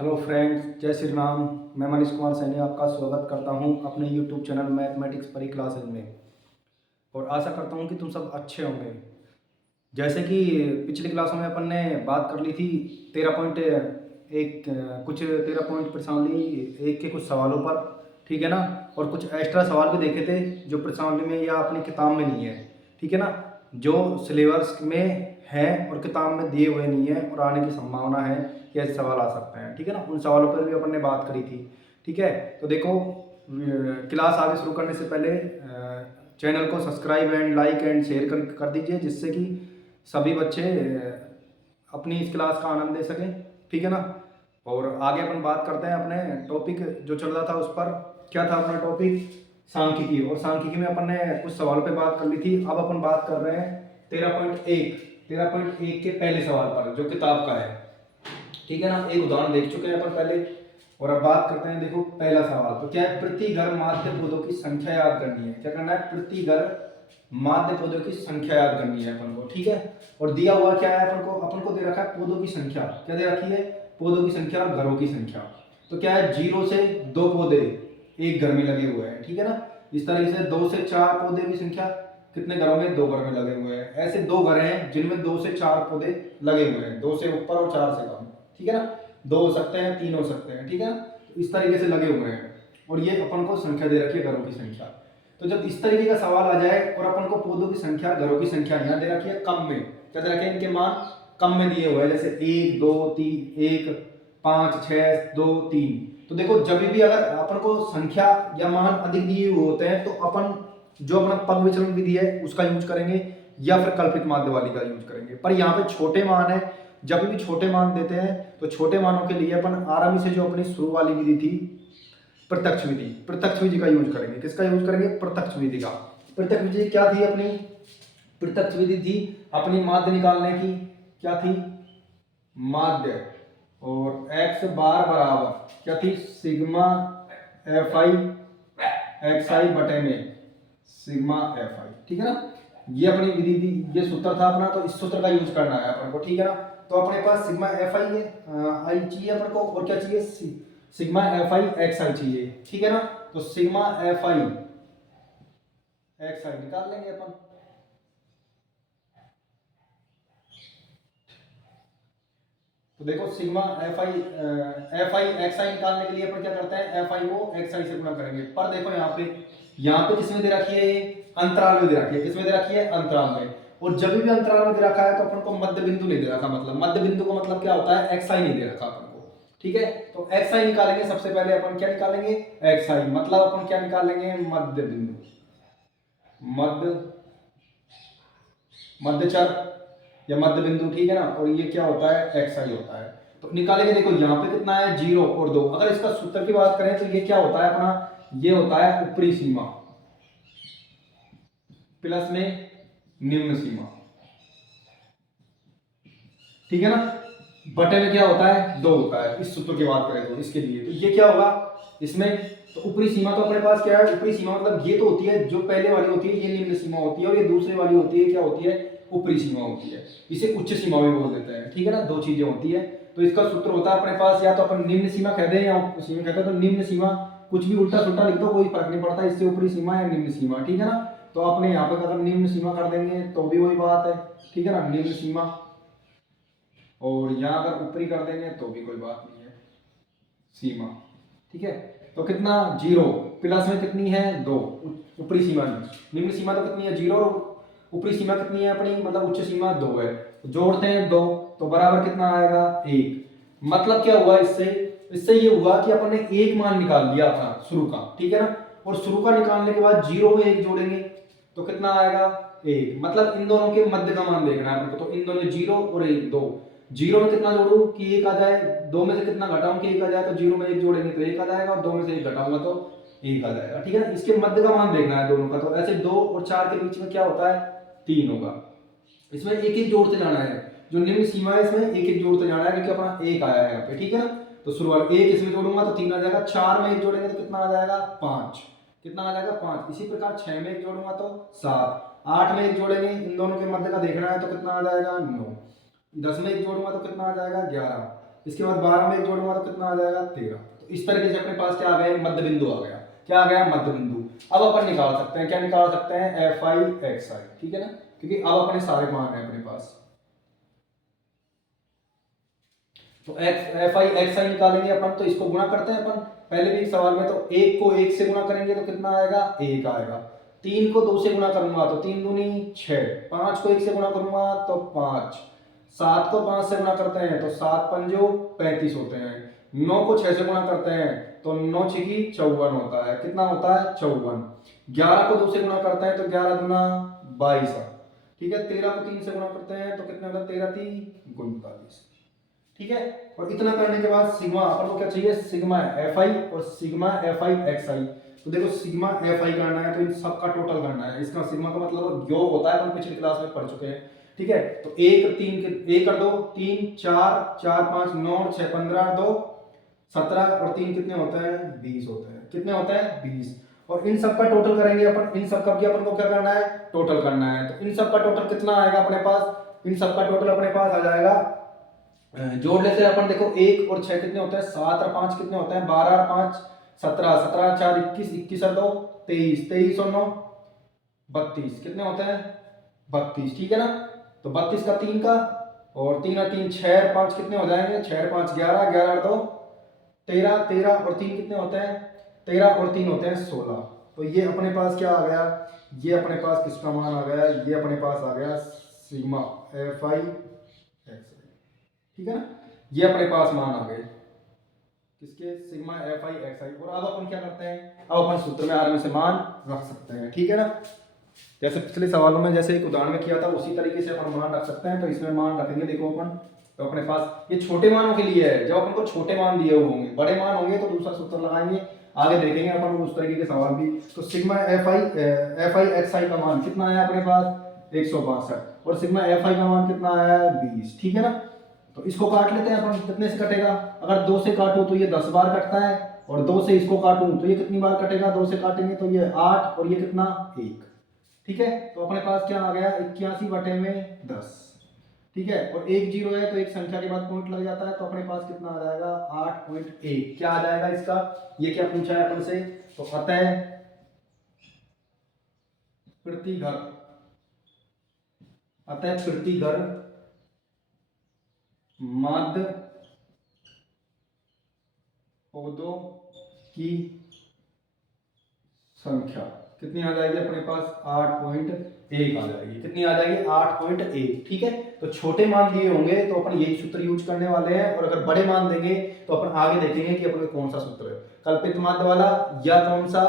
Hello friends, जय श्री राम। मैं मनीष कुमार सैनी आपका स्वागत करता हूं अपने यूट्यूब चैनल मैथमेटिक्स परी क्लासेज में। और आशा करता हूं कि तुम सब अच्छे होंगे। जैसे कि पिछली क्लासों में अपन ने बात कर ली थी 13.1 प्रश्नावली एक के कुछ सवालों पर, ठीक है ना। और कुछ एक्स्ट्रा सवाल भी देखे थे जो प्रश्नावली में या अपनी किताब में नहीं है, ठीक है ना, जो सिलेबस में है और किताब में दिए हुए नहीं है और आने की संभावना है कि ऐसे सवाल आ सकते हैं, ठीक है ना। उन सवालों पर भी अपन ने बात करी थी, ठीक है। तो देखो, क्लास आगे शुरू करने से पहले चैनल को subscribe and like and share कर दीजिए, जिससे कि सभी बच्चे अपनी इस क्लास का आनंद ले सकें, ठीक है ना। और आगे अपन बात करते हैं अपने टॉपिक जो चल रहा था उस पर। क्या था अपना टॉपिक? सांख्यिकी। और सांख्यिकी में अपन ने कुछ सवालों पे बात कर ली थी। अब अपन बात कर रहे हैं 13.1 के पहले सवाल पर जो किताब का है, ठीक है ना। एक उदाहरण देख चुके हैं अपन पहले, और अब बात करते हैं। देखो पहला सवाल तो क्या है, प्रति घर माध्य पौधों की संख्या याद करनी है। क्या करना है? प्रति घर माध्य पौधों की संख्या याद करनी है अपन को, ठीक है। और दिया हुआ क्या है अपन को दे रखा है पौधों की संख्या। क्या दे रखी है? पौधों की संख्या और घरों की संख्या। तो क्या है, 0 से 2 पौधे एक घर में लगे हुए हैं, ठीक है ना। इस तरीके से 2 से 4 पौधे की संख्या कितने घरों में? 2 घर में लगे हुए हैं। ऐसे 2 घर हैं जिनमें 2 से 4 पौधे लगे हुए हैं, 2 से ऊपर और 4 से कम, ठीक है ना। 2 हो सकते हैं, 3 हो सकते हैं, ठीक है ना। इस तरीके से लगे हुए हैं और ये अपन को संख्या दे रखी है घरों की संख्या। तो जब इस तरीके का सवाल आ जाए और अपन को पौधों की संख्या घरों की संख्या यहाँ दे रखी है कम में, क्या दे रखे हैं? इनके मान कम में दिए हुए हैं, जैसे 1 2 3 1 5 6 2 3। तो देखो, जब भी अगर अपन को संख्या या मान अधिक दिए हुए होते हैं तो अपन जो अपना पग विचलन विधि है उसका यूज करेंगे या फिर कल्पित माध्य वाली का यूज करेंगे। पर यहाँ पे छोटे मान है, जब भी छोटे मान देते हैं तो छोटे मानों के लिए अपन आरामी से जो अपनी शुरू वाली विधि थी प्रत्यक्ष विधि, प्रत्यक्ष विधि का यूज करेंगे। किसका यूज करेंगे? प्रत्यक्ष विधि का। प्रत्यक्ष विधि क्या थी अपनी? प्रत्यक्ष विधि थी अपनी माध्य निकालने की। क्या थी? माध्य। और x बार बराबर क्या थी? सिग्मा एफ आई एक्स आई बटे में सिग्मा एफ आई, ठीक है ना। ये अपनी विधि थी, ये सूत्र था अपना, तो इस सूत्र का यूज करना है अपन को, ठीक है ना। तो अपने पास सिग्मा एफ आई है, आई चाहिए अपन को, और क्या चाहिए? सिग्मा एफ आई एक्स आई चाहिए, ठीक है ना। तो सिग्मा एफ आई एक्स आई निकाल लेंगे अपन। तो देखो, सिग्मा एफ आई एक्स आई निकालने के लिए अपन क्या करते हैं? एफ आई को एक्स आई से गुणा करेंगे। पर देखो यहाँ पे किसमें दे रखी है? ये अंतराल में दे रखी है। किसमें दे रखी है? अंतराल में। और जब भी अंतराल में दे रखा है तो अपन को मध्य बिंदु नहीं दे रखा। मतलब मध्य बिंदु को मतलब क्या होता है? एक्स आई नहीं दे रखा अपन को, ठीक है। तो एक्स आई निकालेंगे सबसे पहले। अपन क्या निकालेंगे? एक्स आई। मतलब अपन क्या निकालेंगे? मध्य बिंदु, मध्य मध्यचर या मध्य बिंदु, ठीक है ना। और ये क्या होता है? एक्स आई होता है। तो निकालेंगे। देखो यहाँ पे कितना है? 0 और 2। अगर इसका सूत्र की बात करें तो ये क्या होता है अपना? ये होता है ऊपरी सीमा प्लस में निम्न सीमा, ठीक है ना। बटे में क्या होता है? 2 होता है। इस सूत्र की बात करें तो इसके लिए तो ये क्या होगा इसमें? तो ऊपरी सीमा तो अपने पास क्या है? ऊपरी सीमा मतलब ये तो होती है जो पहले वाली होती है, ये निम्न सीमा होती है, और ये दूसरी वाली होती है, क्या होती है? ऊपरी सीमा होती है। इसे उच्च सीमा भी बोल देते हैं, ठीक है ना। 2 चीजें होती है। तो इसका सूत्र होता है अपने पास, या तो अपन निम्न सीमा कह दें या ऊपरी सीमा कहते हैं। तो निम्न सीमा कुछ भी उल्टा सुल्टा लिख दो, कोई फर्क नहीं पड़ता, इससे ऊपरी सीमा या निम्न सीमा, ठीक है ना। तो अपने यहाँ पर अगर निम्न सीमा कर देंगे तो भी वही बात है, ठीक है ना, निम्न सीमा। और यहाँ अगर ऊपरी कर देंगे तो भी कोई बात नहीं है, सीमा, ठीक है। तो कितना? 0 प्लस में कितनी है? 2 ऊपरी सीमा। निम्न सीमा तो कितनी है? 0। और ऊपरी सीमा कितनी है अपनी? मतलब उच्च सीमा 2 है। तो जोड़ते हैं 2 तो बराबर कितना आएगा? 1। मतलब क्या हुआ इससे? इससे ये हुआ कि अपन ने एक मान निकाल लिया अपना शुरू का, ठीक है ना। और शुरू का निकालने के बाद 0 में 1 जोड़ेंगे तो कितना आएगा? 1। मतलब इन दोनों के मध्य का मान देखना है अपन को। तो इन दोनों 0 और 1 2, 0 में कितना जोड़ू कि 1 आ जाए, 2 में से कितना घटाऊं कि 1 आ जाए। तो 0 में 1 जोड़ेंगे तो 1 आ जाएगा, और 2 में से 1 घटाऊंगा तो 1 आ जाएगा, ठीक है ना। इसके मध्य का मान देखना है दोनों का। तो ऐसे 2 और 4 के बीच में क्या होता है? 3 होगा। इसमें एक एक जोड़ते जाना है। जो निम्न सीमा है इसमें एक एक जोड़ते जाना है, क्योंकि अपना 1 आया है यहाँ पे, ठीक है ना। तो शुरुआत 1 इसमें जोड़ूंगा तो 3 आ जाएगा, 4 में 1 जोड़ेंगे तो कितना आ जाएगा? 5। कितना आ जाएगा? 5। इसी प्रकार 6 में 1 जोड़ूंगा तो 7, 8 में 1 जोड़ेंगे, इन दोनों के मध्य का देखना है तो कितना आ जाएगा? 9, 10 में 1 जोड़ूंगा तो कितना आ जाएगा? 11, इसके बाद 12 में एक जोड़ूंगा तो कितना आ जाएगा 13। तो इस तरीके से अपने पास क्या आ गया, मध्य बिंदु आ गया। क्या आ गया, मध्य बिंदु। अब अपन निकाल सकते हैं, क्या निकाल सकते हैं, एफ आई एक्स आई, ठीक है ना, क्योंकि अब अपने सारे मान है अपने पास। तो एफ आई एक्स आई निकालेंगे अपन, तो इसको गुणा करते हैं अपन पहले भी एक सवाल में। तो एक को एक से गुणा करेंगे तो कितना आएगा, एक आएगा। तीन को दो से गुणा करूंगा तो तीन दूनी 6, पांच को एक से गुणा करूंगा तो 5, सात को 5 से गुणा करते हैं तो 7 पंजो 35 होते हैं, 9 को 6 से गुणा करते हैं तो 9 छिकी 54 होता है। कितना होता है, 54। 11 को 2 से गुणा करते हैं तो 11 दूना 22, ठीक है। 13 को 3 से गुणा करते हैं तो कितना होता है, 13 3 39, ठीक है। और इतना करने के बाद सिग्मा अपन को क्या चाहिए, सिग्मा एफ आई और सिग्मा एफ आई एक्स आई। तो देखो सिग्मा एफ आई करना है तो इन सब का टोटल करना है। इसका सिग्मा का मतलब योग होता है, अपन पिछली क्लास में पढ़ चुके हैं, ठीक है। तो एक तीन के एक कर दो, 3 4 4 5 9 6 15 2 17 और 3 कितने होते हैं, 20 होते हैं। कितने होते हैं, 20। और इन सब का टोटल करेंगे अपन, इन सब का भी अपन को क्या करना है, टोटल करना है। तो इन सब का टोटल कितना आएगा अपने पास, इन सब का टोटल अपने पास आ जाएगा, जोड़ लेते हैं अपन। देखो 1 और 6 कितने होते हैं, 7 और 5 कितने होते हैं, 12 और 5 17, 17 4 21, 21 और 2 23, 23 और 9 32, कितने होते हैं, 32, ठीक है ना। तो 32 का 3 का, और 3 और 3 6 और 5 कितने हो जाएंगे, 6 और 5 11, 11 और 2 13, 13 और 3 कितने होते हैं, 13 और 3 होते हैं 16। तो ये अपने पास क्या आ गया, ये अपने पास किसका मान आ गया, ये अपने पास आ गया सिग्मा एफ आई एक्स, ठीक है ना। ये अपने पास मान आ गए किसके, सिग्मा एफ आई एक्स आई। और अब अपन क्या करते हैं, अब अपन सूत्र में आराम से मान रख सकते हैं, ठीक है ना। जैसे पिछले सवालों में जैसे एक उदाहरण में किया था उसी तरीके से अपन मान रख सकते हैं। तो इसमें मान रखेंगे, देखो अपन, तो अपने पास ये छोटे मानों के लिए है। जब अपन को छोटे मान दिए हुए होंगे, बड़े मान होंगे तो दूसरा सूत्र लगाएंगे, आगे देखेंगे अपन उस तरीके के सवाल भी। तो सिग्मा एफ आई एक्स आई का मान कितना आया अपने पास, 162, और सिग्मा एफ आई का मान कितना आया, 20, ठीक है ना। तो इसको काट लेते हैं अपन, कितने से कटेगा, अगर 2 से काटूं तो ये 10 बार कटता है, और 2 से इसको काटूं तो ये कितनी बार कटेगा, 2 से काटेंगे तो ये 8, और ये कितना 1, ठीक है। तो अपने पास क्या आ गया, 81/10, ठीक है। और एक जीरो है तो एक संख्या के बाद पॉइंट लग जाता है, तो अपने पास कितना आ जाएगा, 8.1, क्या आ जाएगा इसका, ये क्या पूछा है अपन से। तो अतः प्रति घर, अतः प्रति घर माध्य पौधों की संख्या कितनी आ जाएगी अपने पास, 8.1 आ जाएगी। कितनी आ जाएगी, 8.1, ठीक है। तो छोटे मान दिए होंगे तो अपन यही सूत्र यूज करने वाले हैं, और अगर बड़े मान देंगे तो अपन आगे देखेंगे कि अपन कौन सा सूत्र है, कल्पित माध्य वाला या कौन सा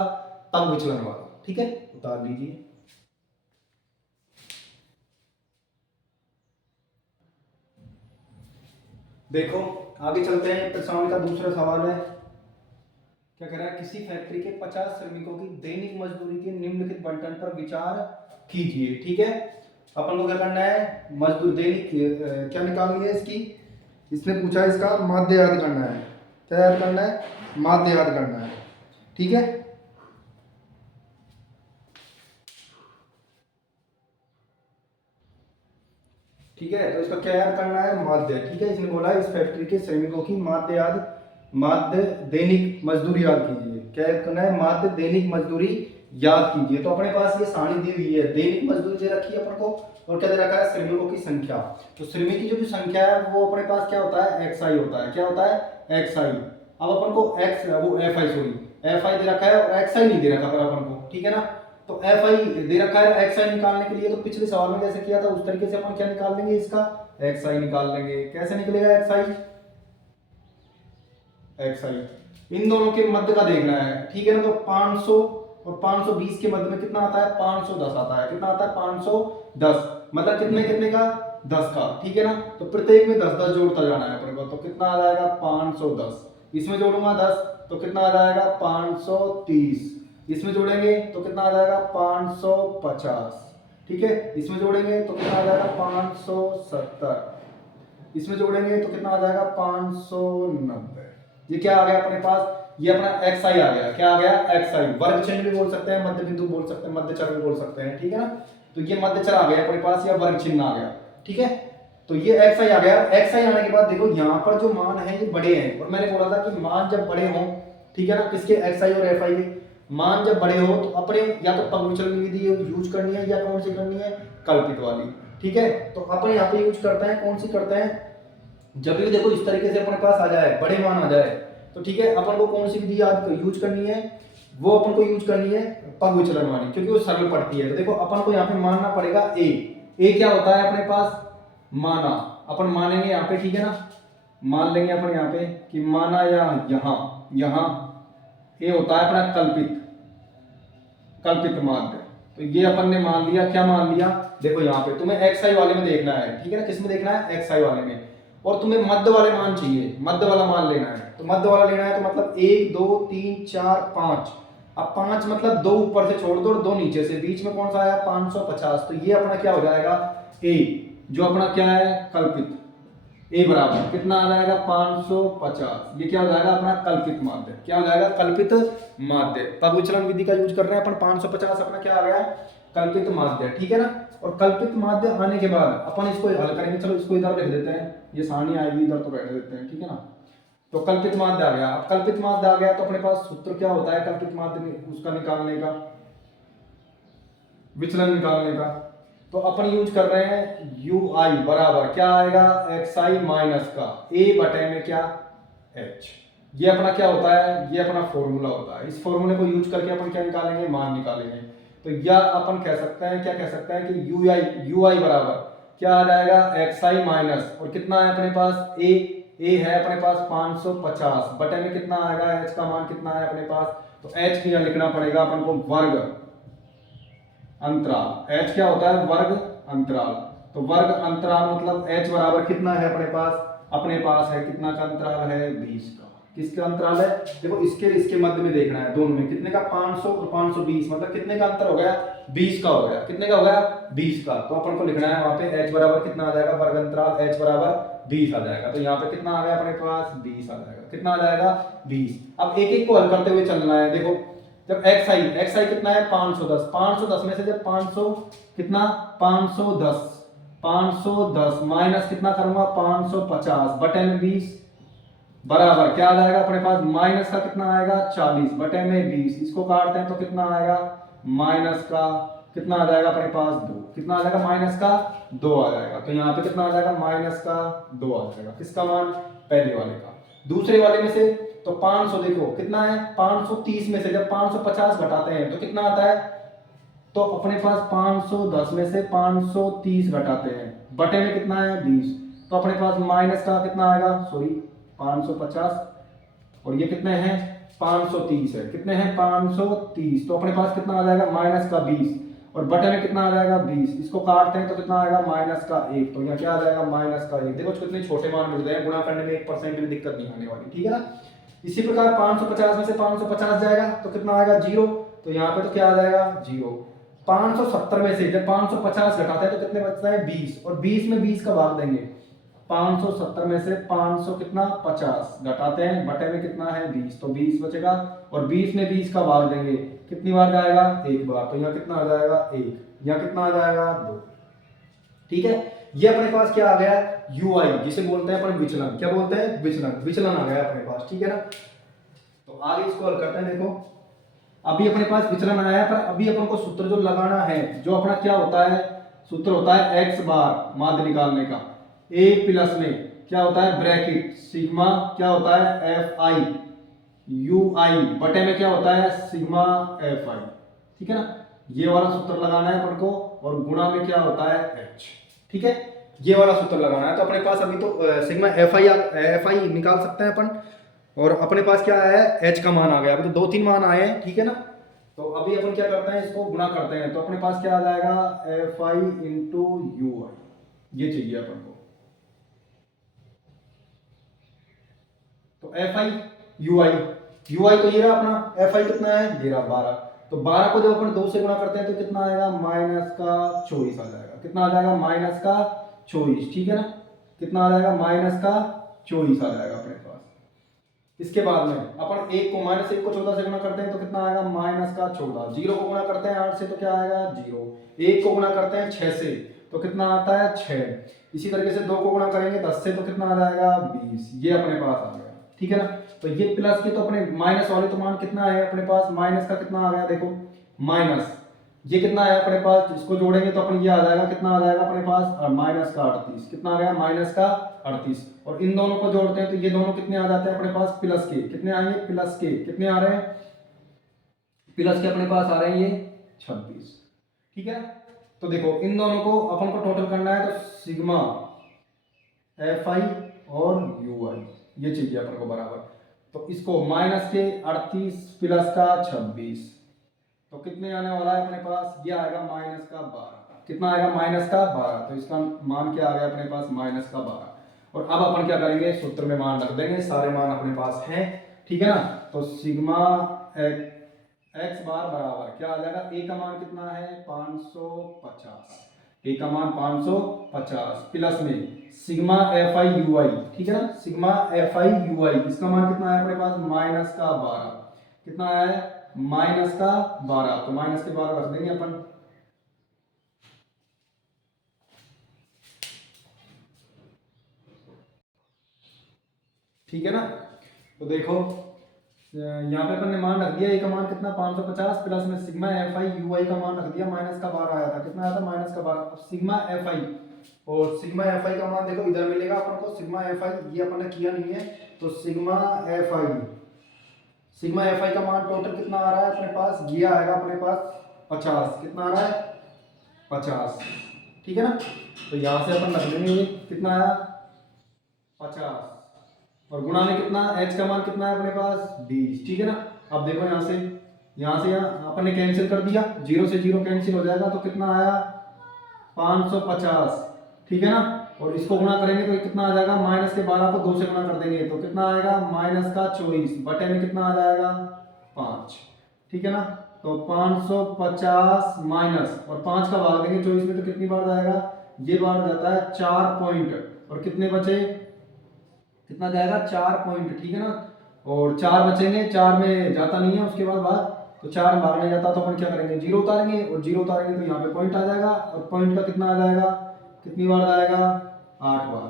तंग विचलन वाला, ठीक है। उतार लीजिए। देखो आगे चलते हैं, प्रश्नावली का दूसरा सवाल है। क्या कह रहा है, किसी फैक्ट्री के 50 श्रमिकों की दैनिक मजदूरी के निम्नलिखित बंटन पर विचार कीजिए, ठीक है। अपन को क्या करना है, मजदूर दैनिक क्या निकालनी है इसकी, इसने पूछा इसका माध्य याद करना है, क्या याद करना है, माध्य याद करना है, ठीक है। ठीक है, तो इसका क्या याद करना है, माध्य, ठीक है। इसने बोला इस फैक्ट्री के श्रमिकों की माध्य याद, माध्य दैनिक मजदूरी याद कीजिए। क्या याद करना है, माध्य दैनिक मजदूरी याद कीजिए। तो अपने पास ये सारणी दी हुई है, दैनिक मजदूरी दे रखी है अपन को, और क्या दे रखा है, श्रमिकों की संख्या। तो श्रमिक की जो भी संख्या है वो अपने पास क्या होता है, एक्स आई होता है। क्या होता है, एक्स आई। अब अपन को एक्स वो f i, sorry f i दे रखा है और एक्स आई नहीं दे रखा पर अपन को, ठीक है ना। तो एफ आई दे रखा है, एक्स आई निकालने के लिए तो पिछले सवाल में जैसे किया था उस तरीके से अपन क्या निकाल लेंगे, इसका एक्स आई निकाल लेंगे। कैसे निकलेगा एक्स आई, एक्स आई इन दोनों के मध्य का देखना है, ठीक है ना। तो 500 और 520 के मध्य में कितना आता है, 510 आता है। कितना आता है, 510, मतलब कितने कितने का, 10 का, ठीक है ना। तो प्रत्येक में 10 10 जोड़ता जाना है अपने को। तो कितना आ जाएगा, 510, इसमें जोड़ूंगा 10 तो कितना आ जाएगा, 530, इसमें जोड़ेंगे तो कितना आ जाएगा, 550, ठीक है। इसमें जोड़ेंगे तो कितना आ जाएगा, 570, इसमें जोड़ेंगे तो कितना आ जाएगा, 590। ये क्या आ गया अपने पास, ये अपना एक्स आई आ गया। क्या आ गया, एक्स आई। वर्ग चिन्ह भी बोल सकते हैं, मध्य बिंदु बोल सकते हैं, मध्य चर भी बोल सकते हैं, ठीक है ना। तो ये मध्य चर आ गया अपने पास, या वर्ग चिन्ह आ गया, ठीक है। तो ये एक्स आई आ गया। एक्स आई आने के बाद देखो यहाँ पर जो मान है ये बड़े हैं, और मैंने बोला था कि मान जब बड़े हों, ठीक है ना, किसके, एक्स आई और एफ आई के मान जब बड़े हो तो अपने या तो पग विचलन विधि यूज करनी है, या कौन सी करनी है, कल्पित वाली, ठीक है। तो अपन यहाँ पे यूज करते हैं, कौन सी करते हैं, जब भी देखो इस तरीके से अपने पास आ जाए, बड़े मान आ जाए, तो ठीक है, अपन को कौन सी विधि याद यूज करनी है, वो अपन को यूज करनी है पग विचलन वाली, क्योंकि वो सरल पड़ती है। तो देखो अपन को यहाँ पे मानना पड़ेगा ए क्या होता है अपने पास, माना, अपन मानेंगे यहाँ पे, ठीक है ना, मान लेंगे अपन यहाँ पे कि माना, या यहाँ ये होता है अपना कल्पित माध्य। तो ये अपन ने मान लिया, क्या मान लिया, देखो यहाँ पे तुम्हें एक्स आई वाले में देखना है, ठीक है ना, किस में देखना है, एक्स आई वाले में, और तुम्हें मध्य वाले मान चाहिए, मध्य वाला मान लेना है। तो मध्य वाला लेना है तो मतलब 1 2 3 4 5, अब 5 मतलब 2 ऊपर से छोड़ दो और 2 नीचे से, बीच में कौन सा आया, 550। तो ये अपना क्या हो जाएगा, ए, जो अपना क्या है, कल्पित, ए बराबर कितना आ जाएगा, 550। ये क्या हो जाएगा अपना कल्पित माध्य, क्या हो जाएगा, कल्पित माध्य। पग विचलन विधि का यूज कर रहे हैं अपन, 550 अपना क्या आ गया, कल्पित माध्य, ठीक है ना। और कल्पित माध्य आने के बाद अपन इसको हल करेंगे, चलो इसको इधर लिख देते हैं, ये सारणी आएगी इधर तो रहने देते हैं, ठीक है ना। तो कल्पित माध्य आ गया। अब कल्पित माध्य आ गया तो अपने पास सूत्र क्या होता है कल्पित माध्य में, उसका निकालने का, विचलन निकालने का। तो अपन यूज कर रहे हैं यू आई बराबर क्या आएगा, एक्स आई माइनस का ए बटे में क्या, एच। ये अपना क्या होता है, ये अपना फॉर्मूला होता है। इस फॉर्मूले को यूज करके अपन क्या निकालेंगे, मान निकालेंगे। तो यह अपन कह सकते हैं, क्या कह सकते हैं कि यू आई बराबर क्या आ जाएगा, एक्स आई माइनस, और कितना है अपने पास, ए है अपने पास 550 बटे में कितना आएगा, एच का मान कितना है अपने पास, तो एच यहाँ लिखना पड़ेगा अपन को, वर्ग अंतराल। एच क्या होता है, वर्ग अंतराल। तो वर्ग अंतराल मतलब एच बराबर कितना है अपने पास है कितना का अंतराल है, 20 का। किसका अंतराल है, देखो इसके इसके मध्य में देखना है, दोनों में कितने का, 500 और 520, मतलब कितने का अंतर हो गया, 20 का हो गया। कितने का हो गया, 20 का। तो अपन को लिखना है वहां पे एच बराबर कितना आ जाएगा, वर्ग अंतराल एच बराबर 20 आ जाएगा। तो यहाँ पे कितना आ गया अपने पास, 20 आ जाएगा। कितना आ जाएगा, 20। अब एक एक को हल करते हुए चलना है। देखो जब एक्स आई कितना है, 510 में से जब 500 कितना, 510 माइनस कितना करूंगा, 550 बटे में 20 बराबर क्या आ जाएगा अपने पास, माइनस का कितना आएगा, 40 बटे में 20। इसको काटते हैं तो कितना आएगा, माइनस का कितना आ जाएगा अपने पास, 2। कितना आ जाएगा, माइनस का 2 आ जाएगा। तो यहाँ पे कितना आ जाएगा, माइनस का 2 आ जाएगा। किसका मान, पहले वाले का। दूसरे वाले में से तो 500 देखो कितना है, 530 में से जब 550 घटाते हैं तो कितना आता है, तो अपने पास 510 में से 530 घटाते हैं, बटे में कितना है, 20। तो अपने पास माइनस का कितना आएगा, सॉरी 550, और ये कितने हैं, 530 है। कितने हैं, 530। तो अपने पास कितना आ जाएगा, माइनस का 20, और बटे में कितना आ जाएगा, 20। इसको काटते हैं तो कितना आएगा, माइनस का 1। तो यहाँ क्या आ जाएगा, माइनस का 1। देखो कितने छोटे मान मिल रहे हैं, गुणा करने में 1% की दिक्कत नहीं आने वाली, ठीक है ना। इसी प्रकार 550 में से 550 जाएगा तो कितना आएगा, 0। तो यहाँ पे तो क्या आ जाएगा, 0। 570 में से जब 550 घटाते हैं तो कितने बचता है, 20, और 20 में 20 का भाग देंगे। 570 में से 500 कितना, 50 घटाते हैं, बटे में कितना है, 20। तो 20 बचेगा, और 20 में 20 का भाग देंगे, कितनी बार जाएगा, 1 बार। तो यहाँ कितना आ जाएगा, 1। यहाँ कितना आ जाएगा, 2। ठीक है, ये अपने पास क्या आ गया, यू आई, जिसे बोलते हैं अपन विचलन। क्या बोलते हैं, विचलन आ गया अपने पास, ठीक है ना। तो आगे इसको हल करते हैं। देखो अभी अपने पास विचलन आया है, पर अभी अपन को सूत्र जो लगाना है, जो अपना क्या होता है, सूत्र होता है एक्स बार माध्य निकालने का, ए प्लस में क्या होता है, ब्रैकेट सिग्मा क्या होता है, एफ आई यू आई बटे में क्या होता है, सिग्मा एफ आई। ठीक है ना, ये वाला सूत्र लगाना है अपन को, और गुणा में क्या होता है, एच। ठीक है, ये वाला सूत्र लगाना है। तो अपने पास अभी तो सिग्मा एफ आई निकाल सकते हैं अपन, और अपने पास क्या आया है, एच का मान आ गया। अभी तो 2-3 मान आए हैं, ठीक है ना। तो अभी अपन क्या करते हैं, इसको गुणा करते हैं। तो अपने पास क्या आ जाएगा, एफ आई इंटू यू आई, ये चाहिए अपन को। तो एफ आई यू आई तो ये रहा अपना, एफ आई कितना है, ये रहा 12। तो 12 को जब अपन 2 से गुणा करते हैं तो कितना आएगा, माइनस का 24 आ जाएगा। कितना आ जाएगा, माइनस का 24। ठीक है ना, कितना आ जाएगा, माइनस का 24 आ जाएगा अपने पास। इसके बाद में अपन 1 को माइनस 1 को 14 से गुणा करते हैं तो कितना आएगा, माइनस का 14। 0 को गुणा करते हैं 8 से तो क्या आएगा, 0। 1 को गुणा करते हैं 6 से, तो कितना आता है 6। इसी तरीके से 2 को गुणा करेंगे 10 से तो कितना आ जाएगा 20, ये अपने पास आ गया। ठीक है ना, तो ये प्लस के तो अपने माइनस वाले तो मान कितना है अपने पास, माइनस का कितना आ गया देखो माइनस, ये कितना है अपने पास, इसको जोड़ेंगे तो अपन ये आ जाएगा कितना आ जाएगा अपने पास माइनस का 38, कितना आ गया माइनस का 38। और इन दोनों को जोड़ते हैं तो ये दोनों कितने आ जाते हैं अपने पास प्लस के, कितने आएंगे प्लस के, कितने आ रहे हैं प्लस के अपने पास आ रहे हैं ये 26। ठीक है, तो देखो इन दोनों को अपन को टोटल करना है तो सिग्मा एफ आई और यू आई ये चाहिए अपन को बराबर, तो इसको माइनस के 38 प्लस का 26 तो कितने आने वाला है अपने पास, ये आएगा माइनस का 12, कितना आएगा माइनस का 12, तो इसका मान क्या आ गया अपने पास माइनस का 12। और अब अपन क्या करेंगे सूत्र में मान रख देंगे, सारे मान अपने पास हैं। ठीक है ना, तो सिग्मा एक्स बार बराबर क्या आ जाएगा, ए का मान कितना है 550, ए का मान 550 प्लस में सिग्मा एफ आई यू आई। ठीक है ना, सिग्मा एफ आई यू आई इसका मान कितना है अपने पास माइनस का 12, कितना है माइनस का 12, तो माइनस के 12 रख देंगे अपन। ठीक है ना, तो देखो यहाँ पे अपन ने मान रख दिया, ए का मान कितना 550 प्लस में सिग्मा एफ आई यू आई का मान रख दिया माइनस का 12 आया था, कितना आया था माइनस का 12। अब सिग्मा एफ आई और सिग्मा एफ आई का मान देखो इधर मिलेगा अपन को, सिग्मा एफ आई ये अपन ने किया नहीं है, तो सिग्मा एफ आई का मान टोटल कितना आ रहा है अपने पास, ये आएगा अपने पास 50, कितना आ रहा है 50। ठीक है ना, तो यहाँ से अपन रख लेंगे कितना आया 50 और गुणा में कितना h का मान कितना है अपने पास 20। ठीक है ना, अब देखो यहाँ से यहाँ अपन ने कैंसिल कर दिया, 0 से 0 कैंसिल हो जाएगा तो कितना आया 550। ठीक है ना, और इसको गुणा करेंगे तो कितना आ जाएगा माइनस के 12 को 2 से गुणा कर देंगे तो कितना आएगा माइनस का 24 बटे में कितना आ जाएगा 5। ठीक है ना, तो 550 माइनस और 5 का भाग देंगे 24 में तो कितनी बार जाएगा, ये बार जाता है 4 पॉइंट और कितने बचे कितना जाएगा 4 पॉइंट। ठीक है ना, और 4 बचेंगे, 4 में जाता नहीं है उसके बाद तो 4 में भाग नहीं जाता तो अपन क्या करेंगे 0 उतारेंगे और 0 उतारेंगे तो यहाँ पे पॉइंट आ जाएगा और पॉइंट का कितना आ जाएगा कितनी बार आएगा 8 बार।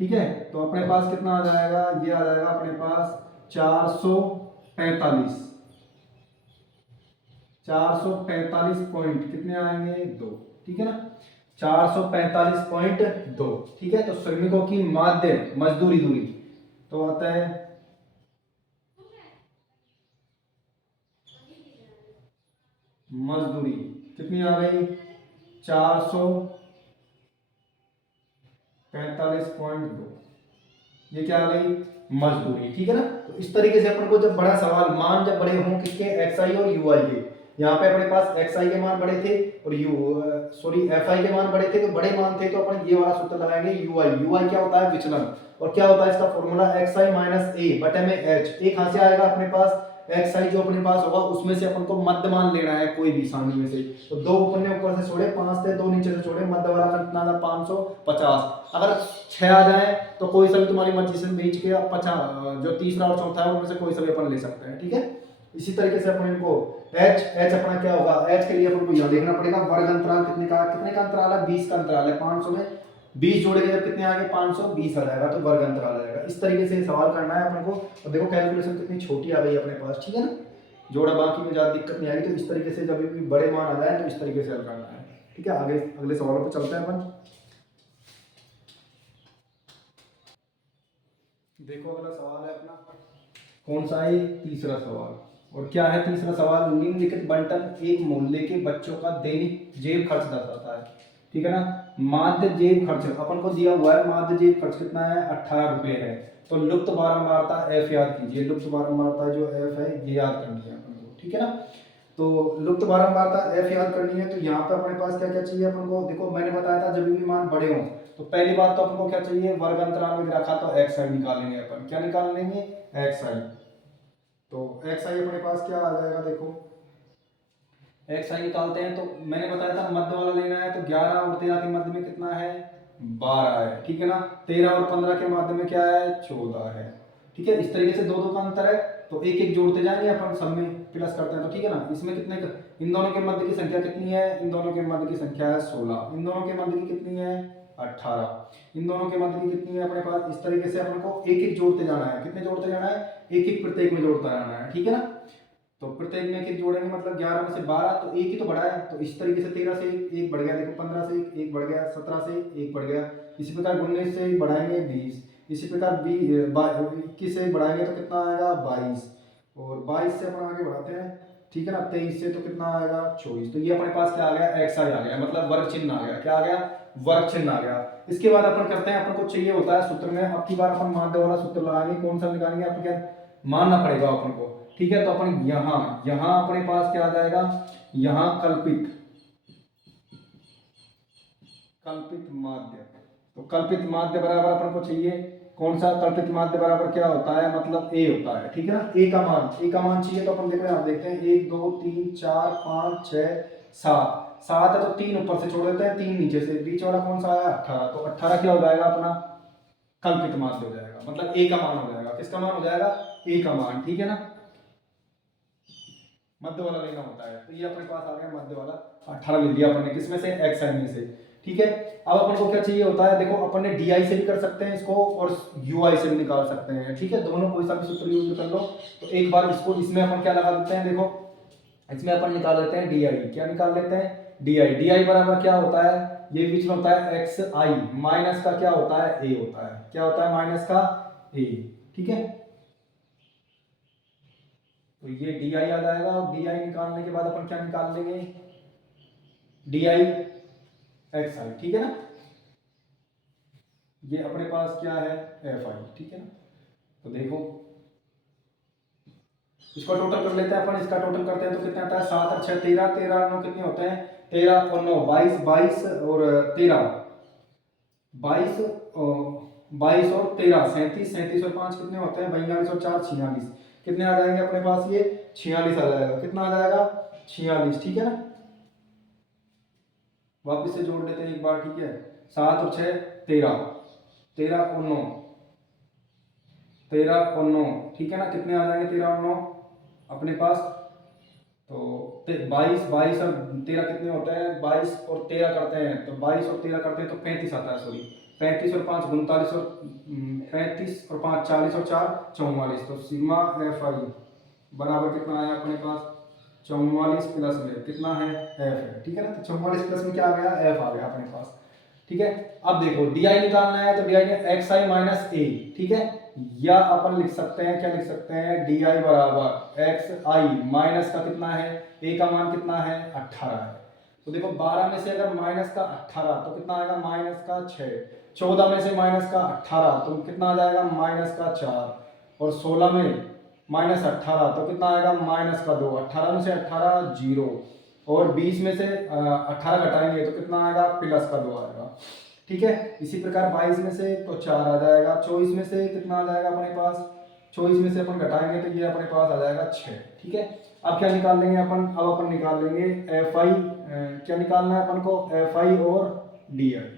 ठीक है, तो अपने पास कितना आ जाएगा, ये आ जाएगा अपने पास 445 पॉइंट कितने आएंगे 2। ठीक है ना, 445.2। ठीक है, तो श्रमिकों की माध्य मजदूरी दूरी तो आता है मजदूरी कितनी आ गई 445.2, ये क्या आ गई मजदूरी। ठीक है ना, तो इस तरीके से अपन को जब बड़ा सवाल मान जब बड़े हों किसके एक्स आई और यू आई के, यहाँ पे अपने पास एक्स आई के मान बड़े थे और एफ आई के मान बड़े थे, तो बड़े मान थे तो अपन ये वाला सूत्र लगाएंगे यू आई क्या होता है विचलन, और क्या होता है इसका फॉर्मूला एक्स आई माइनस ए बटे में एच। ए कहां से आएगा अपने पास एक्स आई जो अपने पास होगा उसमें से अपन को मध्य मान लेना है कोई भी सारणी में से, तो 2 अपन ने ऊपर से छोड़े 5 थे, 2 नीचे से छोड़े, मध्य वाला का कितना था 550। अगर 6 आ जाए तो कोई सा भी तुम्हारी मर्जी से बीच के 50 जो तीसरा और चौथा है उनमें से कोई सा भी अपन ले सकते हैं। ठीक है, इसी तरीके से अपन इनको h अपना क्या होगा, h के लिए अपन को यहां देखना पड़ेगा वर्ग अंतराल कितने का अंतराल है 20 का अंतराल है, 500 में 20 जोड़ेंगे जब कितने आएंगे 520 आ जाएगा तो वर्ग अंतराल आ जाएगा। इस तरीके से सवाल करना है अपन को, और देखो कैलकुलेशन कितनी छोटी आ गई अपने पास। ठीक है ना, जोड़ा बाकी में ज्यादा दिक्कत नहीं आएगी, तो इस तरीके से जब भी बड़े मान आ जाए तो इस तरीके से हल करना है। ठीक है, आगे अगले सवालों पर चलते हैं अपन। देखो अगला सवाल है अपना कौन सा है, तीसरा सवाल। और क्या है तीसरा सवाल, निम्नलिखित बंटन एक मोहल्ले के बच्चों का दैनिक जेब खर्च दर्शाता है। ठीक है ना, माध्य जेब खर्च अपन को दिया हुआ है, माध्य जेब खर्च कितना है 18 रुपए है, तो लुप्त बारंबारता एफ याद कीजिए, लुप्त बारंबारता जो एफ है ये याद करनी है अपन को। ठीक है ना, तो लुप्त बारंबारता एफ याद करनी है, तो यहाँ पे अपने पास क्या क्या चाहिए अपन को, देखो मैंने बताया था जब भी मान बड़े हों तो पहली बात तो अपन को क्या चाहिए वर्ग अंतराल में रखा तो एक्स आई निकालेंगे अपन, क्या निकाल लेंगे एक्स आई, तो एक्स आई अपने पास क्या आ जाएगा देखो एक्स आई निकालते हैं तो मैंने बताया था मध्य वाला लेना है, तो 11 और 13 के मध्य में कितना है 12 है। ठीक है ना, 13 और 15 के मध्य में क्या है 14 है। ठीक है, इस तरीके से 2 2 का अंतर है, तो एक एक जोड़ते जाएंगे अपन, सब में प्लस करते हैं तो ठीक है ना। इसमें कितने इन दोनों के मध्य की संख्या कितनी है, इन दोनों के मध्य की संख्या है 16, इन दोनों के मध्य की कितनी है 18, इन दोनों के मध्य की कितनी है अपने पास। इस तरीके से अपन को एक एक जोड़ते जाना है। कितने जोड़ते जाना है, एक एक प्रत्येक में जोड़ता जाना है, ठीक है ना। तो प्रत्येक में एक एक जोड़ेंगे मतलब 11 में से 12, तो एक ही तो बढ़ा है, तो इस तरीके से 13 से एक बढ़ गया, देखो 15 से एक बढ़ गया, 17 से एक बढ़ गया, इसी प्रकार 19 से बढ़ाएंगे 20, इसी प्रकार 21 से बढ़ाएंगे तो कितना आएगा 22, और 22 से अपन आगे बढ़ाते हैं, ठीक है ना। 23 से तो कितना आएगा 24, तो ये अपने पास क्या आ गया, एक्स आ गया, मतलब वर्ग चिन्ह आ गया। क्या आ गया, वर्ग चिन्ह आ गया। इसके बाद अपन करते हैं, अपन को चाहिए होता है सूत्र में, अब की बार अपन माध्य वाला सूत्र लगाएंगे। कौन सा निकालेंगे, आपको क्या मानना पड़ेगा अपन को, ठीक है। तो अपन यहाँ अपने पास क्या आ जाएगा, यहाँ कल्पित माध्य, तो कल्पित माध्य बराबर अपन को चाहिए कौन सा, कल्पित माध्य बराबर क्या होता है, मतलब a होता है, ठीक है ना। a का मान चाहिए, तो अपन देखो यहाँ देखते हैं 1 2 3 4 5 6 7 है, तो 3 ऊपर से छोड़ देते हैं, 3 नीचे से, बीच वाला कौन सा आया 18, तो 18 क्या हो जाएगा अपना कल्पित माध्य हो जाएगा, मतलब a का मान हो जाएगा। किसका मान हो जाएगा, a का मान, ठीक है ना। मध्य वाला लेना होता है, तो ये अपने पास आ गया मध्य वाला 18 ले लिया अपन ने, किसमें से, एक्स आई में से, ठीक है। अब अपन को क्या चाहिए होता है, देखो अपन ने डी से भी कर सकते हैं इसको और यूआई से भी निकाल सकते हैं, ठीक है। दोनों कोई सा भी सूत्र यूज कर लो। तो एक बार इसको, इसमें अपन क्या लगा देते हैं, देखो इसमें अपन निकाल लेते हैं डी, क्या निकाल लेते हैं डी बराबर क्या होता है, ये बीच में होता है एक्स आई, माइनस का क्या होता है ए होता है, क्या होता है माइनस का ए, ठीक है। तो ये डी आ जाएगा, और डी निकालने के बाद अपन क्या निकाल लेंगे, डी एक्स आई, ठीक है ना। ये अपने पास क्या है एफ आई, ठीक है ना। तो देखो इसको टोटल कर लेते हैं अपन, इसका टोटल करते हैं तो कितना आता है 7 और 6 13, 13 9 कितने होते हैं 13 और 9 22, 22 और 13 22, 22 और 13 37, 37 और 5 कितने होते हैं 42 और 4 46, कितने आ जाएंगे अपने पास, ये 46 आ जाएगा। कितना आ जाएगा 46, ठीक है ना। वापस से जोड़ लेते हैं एक बार, ठीक है। 7 और 6 13, 13 और 9 13 और 9, ठीक है ना। कितने आ जाएंगे 13 और 9 अपने पास, तो 22 22 और 13 कितने होते हैं 22 और 13 करते हैं, तो 22 और 13 करते हैं तो 35 आता है, सॉरी 35 और 5 39 और 35 और 5 40 और 4 44, तो सिग्मा एफ आई बराबर कितना आया अपने पास 44 प्लस में कितना है एफ है, ठीक है ना। तो 44 प्लस में क्या आ गया एफ आ गया अपने पास, ठीक है। अब देखो डी आई निकालना है, तो d i x i minus a, ठीक है। या अपन लिख सकते हैं, क्या लिख सकते हैं डी आई बराबर एक्स आई माइनस का कितना है ए का मान कितना है 18 है। तो देखो 12 में से अगर माइनस का 18 तो कितना आएगा माइनस का 6, 14 में से माइनस का 18 तो कितना आ जाएगा माइनस का 4, और 16 में माइनस 18 तो कितना आएगा माइनस का 2, 18 में से 18 0, और 20 में से 18 घटाएंगे तो कितना आएगा प्लस का 2 आएगा, ठीक है। इसी प्रकार 22 में से तो 4 आ जाएगा, 24 में से कितना आ जाएगा अपने पास, 24 में से अपन घटाएंगे तो ये अपने पास आ जाएगा 6, ठीक है। अब क्या निकाल लेंगे अपन, अब अपन निकाल लेंगे एफ आई, क्या निकालना है अपन को एफ आई और डी आई,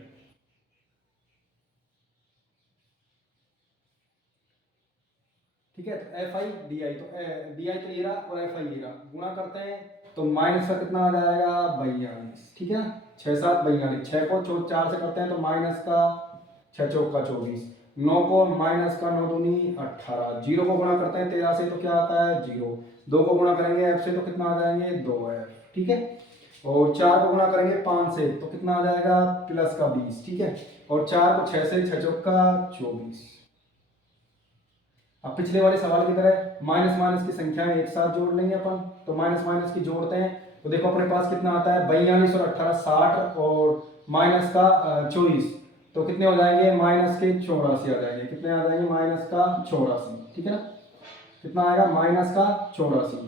ठीक है। तो एफ आई डी आई, तो डी आई तो ये रहा और एफ आई ये रहा, गुणा करते हैं तो माइनस का कितना आ जाएगा 42, ठीक है ना। 6 7 42, 6 को 4 से करते हैं तो माइनस का 6 चौक का 24, 9 को माइनस का 9 दूनी 18, 0 को गुणा करते हैं 13 से तो क्या आता है 0, 2 को गुणा करेंगे एफ से तो कितना आ जाएंगे 2 एफ, ठीक है। और 4 को गुणा करेंगे 5 से तो कितना आ जाएगा प्लस का 20, ठीक है। और 4 को 6 से 6 चौक का 24। अब पिछले वाले सवाल की तरह माइनस माइनस की संख्याएं एक साथ जोड़ लेंगे अपन, तो माइनस माइनस की जोड़ते हैं तो देखो अपने पास कितना आता है 42 और 18 60, और माइनस का 24 तो कितने हो जाएंगे माइनस के 84 आ जाएंगे, कितने आ जाएंगे माइनस का 84, ठीक है ना। कितना आएगा माइनस का 84,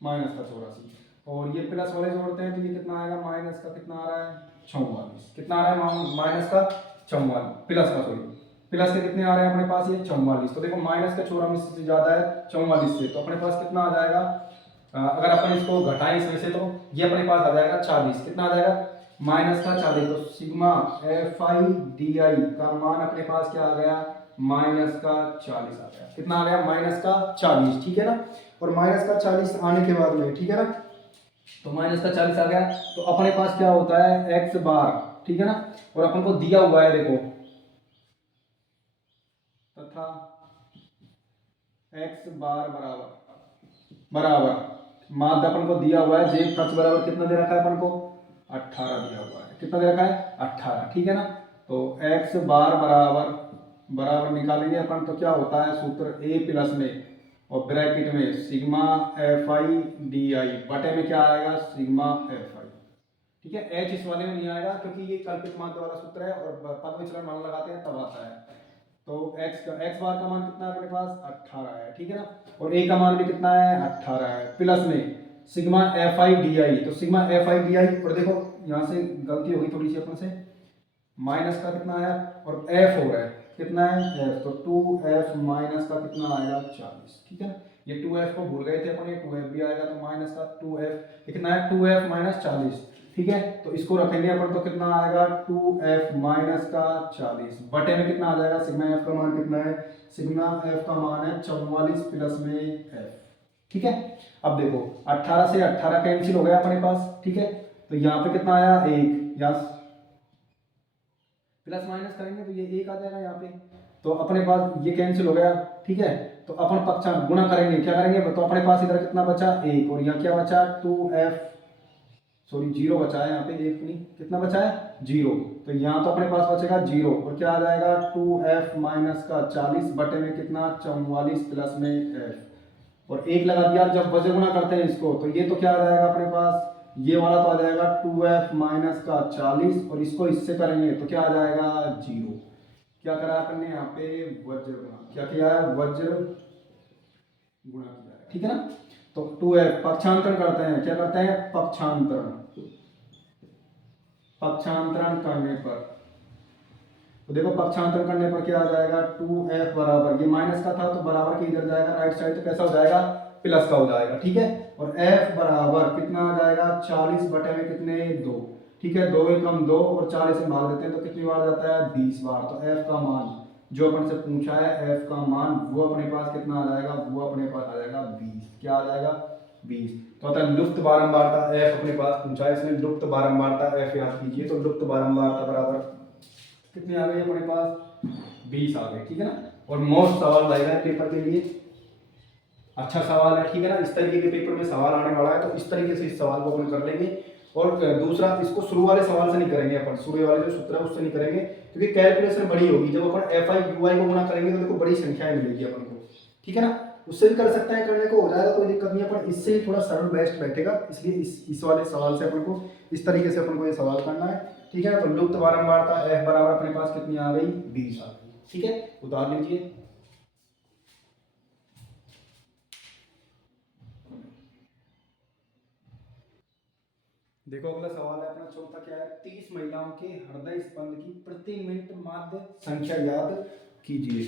माइनस का 84, और ये प्लस वाले जोड़ते हैं तो ये कितना आएगा माइनस का कितना आ रहा है 44, कितना आ रहा है माइनस का 44 प्लस का, सॉरी प्लस के कितने आ रहे हैं अपने पास ये 44, तो देखो माइनस का 84 से ज्यादा है 44 से, तो अपने पास कितना आ जाएगा अगर अपन इसको घटाएं इसमें से तो ये अपने पास आ जाएगा 40, कितना आ जाएगा माइनस का 40, तो सिग्मा एफ आई डी आई का मान अपने पास क्या आ गया, माइनस का 40 आ गया। कितना आ गया, माइनस का 40, ठीक है ना। और माइनस का 40 आने के बाद में, ठीक है ना, तो माइनस का 40 आ गया। तो अपने पास क्या होता है, एक्स बार, ठीक है ना, और अपन को दिया हुआ है देखो, तथा एक्स बार बराबर बराबर माध्य अपन को दिया हुआ है, जेब खर्च बराबर कितना दे रखा है अपन को, 18 दिया हुआ है। कितना दे रखा है, 18, ठीक है ना। तो एक्स बार बराबर बराबर निकालेंगे अपन, तो क्या होता है सूत्र, ए प्लस में और ब्रैकेट में सिग्मा एफ आई डी आई बटे में क्या आएगा, सिग्मा एफ आई, ठीक है। एच इस वाले में नहीं आएगा क्योंकि ये कल्पित माध्य वाला सूत्र है, और पद विचलन मान लगाते हैं तब आता है। तो एक्स बार का मान कितना है अपने पास, 18 है, ठीक है ना। और ए का मान भी कितना है, 18 है, प्लस में sigma f i d i, तो sigma f i d i, और देखो यहाँ से गलती होगी थोड़ी सी अपन से, माइनस का कितना है और एफ हो रहा है, कितना है एफ, तो 2f माइनस का कितना आएगा, 40, ठीक है ना। ये 2f को भूल गए थे अपन, ये 2f भी आएगा, तो माइनस का 2f कितना है, 2f माइनस 40, ठीक है। तो इसको रखेंगे अपन, तो कितना आएगा, 2f माइनस का 40 बटे में कितना आ जाएगा, सिग्मा एफ का मान कितना है, सिग्मा एफ का मान है 44 प्लस में एफ, ठीक है। अब देखो 18 से 18 कैंसिल हो गया अपने पास, ठीक है। तो यहाँ पे कितना आया, 1, यहाँ प्लस माइनस करेंगे तो ये 1 आ जाएगा यहाँ पे, तो अपने पास ये कैंसिल हो गया, ठीक है। तो अपन पक्षांतर गुणा करेंगे, क्या करेंगे, तो अपने पास इधर कितना बचा, 1, और यहाँ क्या बचा, 2f, सॉरी 0 बचा है यहाँ पे, 1 नहीं, कितना बचा है, 0। तो यहाँ तो अपने पास बचेगा 0, और क्या आ जाएगा, 2f माइनस का 40 बटे में कितना, 44 प्लस में f, और 1 लगा दिया। जब वजह गुणा करते हैं इसको, तो ये तो क्या आ जाएगा अपने पास, ये वाला तो आ जाएगा 2f माइनस का 40, और इसको इससे करेंगे तो क्या आ जाएगा, 0। क्या करा अपन ने यहाँ पे, वज्र गुणा, क्या किया है, वज्र गुणा किया है, ठीक है ना। तो 2f पक्षांतरण करते हैं, क्या करते हैं, पक्षांतरण करने पर, तो देखो पक्षांतरण करने पर क्या आ जाएगा, 2f बराबर, ये माइनस का था तो बराबर के इधर जाएगा राइट साइड, तो कैसा हो जाएगा, प्लस का हो जाएगा, ठीक है। और f बराबर कितना आ जाएगा, 40 बटे में कितने, 2, ठीक है। 2 एकम 2 और 40 से भाग देते हैं तो कितनी बार जाता है, 20 बार। तो f का मान जो अपन से पूछा है, f का मान वो अपने पास कितना आ जाएगा, वो अपने पास आ जाएगा 20, क्या आ जाएगा, 20। तो होता है लुप्त बारंबारता, f अपने पास पूछा है इसमें, लुप्त बारंबारता f याद कीजिए, तो लुप्त बारंबारता बराबर कितनी आ गई अपने पास, 20 आ गई, ठीक है ना। और मोस्ट सवाल लाएगा पेपर के लिए, अच्छा सवाल है, ठीक है ना। इस तरीके के पेपर में सवाल आने वाला है, तो इस तरीके से इस सवाल को अपन कर लेंगे। और दूसरा, इसको शुरू वाले सवाल से नहीं करेंगे अपन, शुरू वाले जो सूत्र है उससे नहीं करेंगे, क्योंकि कैलकुलेशन बड़ी होगी। जब अपन एफ आई यू आई को गुणा करेंगे तो देखो बड़ी संख्याएं मिलेगी अपन को, ठीक है ना। उससे भी कर सकते हैं, करने को हो जाएगा, कोई दिक्कत नहीं है, पर इससे ही थोड़ा सरल बेस्ट बैठेगा, इसलिए इस वाले सवाल से अपन को इस तरीके से अपन को ये सवाल करना है, ठीक है। तो लुप्त बारंबारता एफ बराबर अपने पास कितनी आ गई, 20 आ गई, ठीक है। उतार लीजिए। देखो अगला सवाल है अपना चौथा, क्या है, 30 महिलाओं के हृदय स्पंद की प्रति मिनट माध्य संख्या याद कीजिए।